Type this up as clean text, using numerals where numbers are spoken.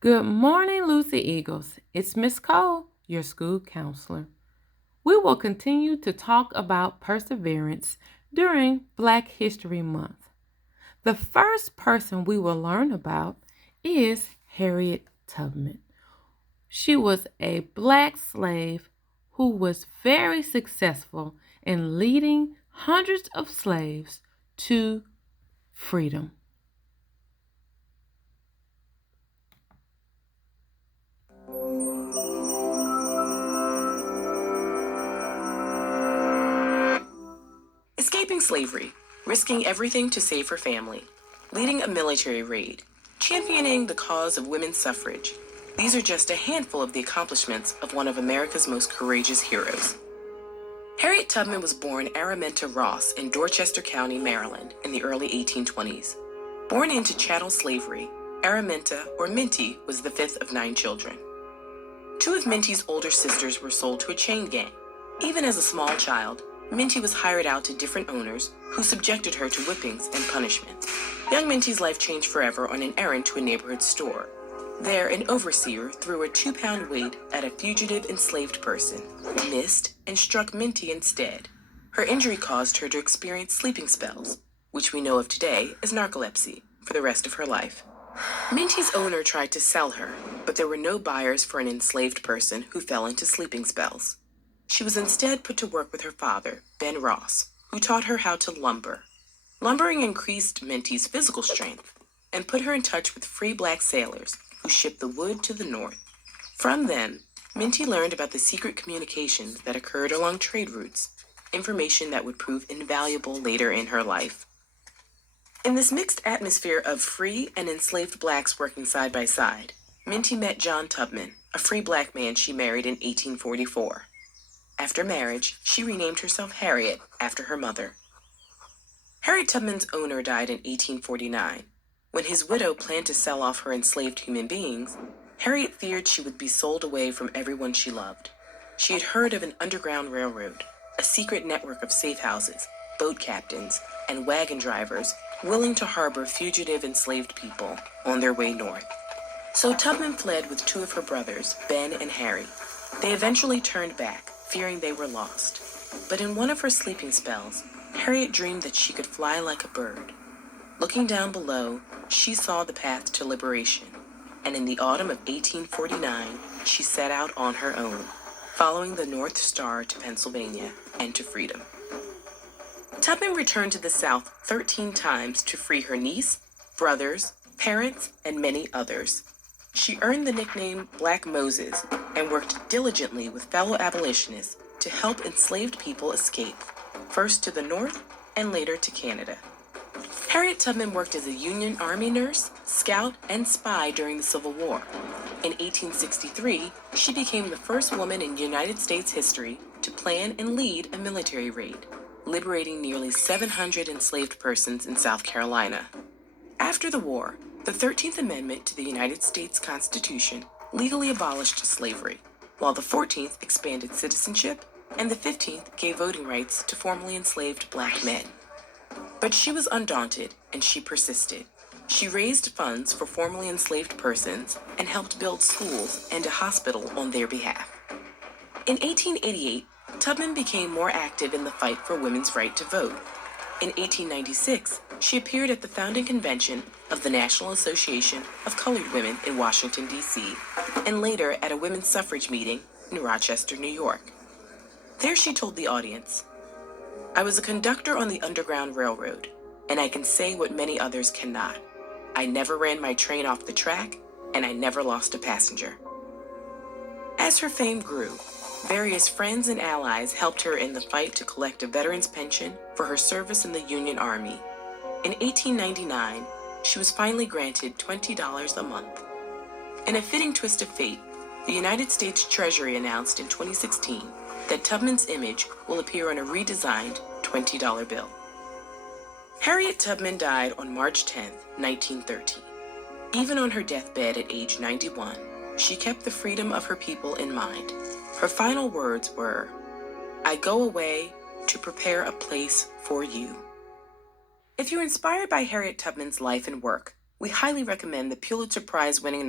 Good morning, Lucy Eagles. It's Miss Cole, your school counselor. We will continue to talk about perseverance during Black History Month. The first person we will learn about is Harriet Tubman. She was a black slave who was very successful in leading hundreds of slaves to freedom. Escaping slavery, risking everything to save her family, leading a military raid, championing the cause of women's suffrage. These are just a handful of the accomplishments of one of America's most courageous heroes. Harriet Tubman was born Araminta Ross in Dorchester County, Maryland, in the early 1820s. Born into chattel slavery, Araminta, or Minty, was the fifth of 9 children. 2 of Minty's older sisters were sold to a chain gang. Even as a small child, Minty was hired out to different owners who subjected her to whippings and punishment. Young Minty's life changed forever on an errand to a neighborhood store. There, an overseer threw a 2-pound weight at a fugitive enslaved person, missed, and struck Minty instead. Her injury caused her to experience sleeping spells, which we know of today as narcolepsy, for the rest of her life. Minty's owner tried to sell her, but there were no buyers for an enslaved person who fell into sleeping spells. She was instead put to work with her father, Ben Ross, who taught her how to lumber. Lumbering increased Minty's physical strength and put her in touch with free black sailors who shipped the wood to the north. From them, Minty learned about the secret communications that occurred along trade routes, information that would prove invaluable later in her life. In this mixed atmosphere of free and enslaved blacks working side by side, Minty met John Tubman, a free black man she married in 1844. After marriage, she renamed herself Harriet after her mother. Harriet Tubman's owner died in 1849. When his widow planned to sell off her enslaved human beings, Harriet feared she would be sold away from everyone she loved. She had heard of an underground railroad, a secret network of safe houses, boat captains, and wagon drivers willing to harbor fugitive enslaved people on their way north. So Tubman fled with 2 of her brothers, Ben and Harry. They eventually turned back, fearing they were lost. But in one of her sleeping spells, Harriet dreamed that she could fly like a bird. Looking down below, she saw the path to liberation, and in the autumn of 1849, she set out on her own, following the North Star to Pennsylvania and to freedom. Tubman returned to the South 13 times to free her niece, brothers, parents, and many others. She earned the nickname Black Moses and worked diligently with fellow abolitionists to help enslaved people escape, first to the North and later to Canada. Harriet Tubman worked as a Union Army nurse, scout, and spy during the Civil War. In 1863, she became the first woman in United States history to plan and lead a military raid, liberating nearly 700 enslaved persons in South Carolina. After the war, the 13th Amendment to the United States Constitution legally abolished slavery, while the 14th expanded citizenship and the 15th gave voting rights to formerly enslaved black men. But she was undaunted, and she persisted. She raised funds for formerly enslaved persons and helped build schools and a hospital on their behalf. In 1888, Tubman became more active in the fight for women's right to vote. In 1896, she appeared at the founding convention of the National Association of Colored Women in Washington, D.C., and later at a women's suffrage meeting in Rochester, New York. There she told the audience, "I was a conductor on the Underground Railroad, and I can say what many others cannot. I never ran my train off the track, and I never lost a passenger." As her fame grew, various friends and allies helped her in the fight to collect a veteran's pension for her service in the Union Army. In 1899, she was finally granted $20 a month. In a fitting twist of fate, the United States Treasury announced in 2016 that Tubman's image will appear on a redesigned $20 bill. Harriet Tubman died on March 10, 1913. Even on her deathbed at age 91, she kept the freedom of her people in mind. Her final words were, "I go away to prepare a place for you." If you're inspired by Harriet Tubman's life and work, we highly recommend the Pulitzer Prize winning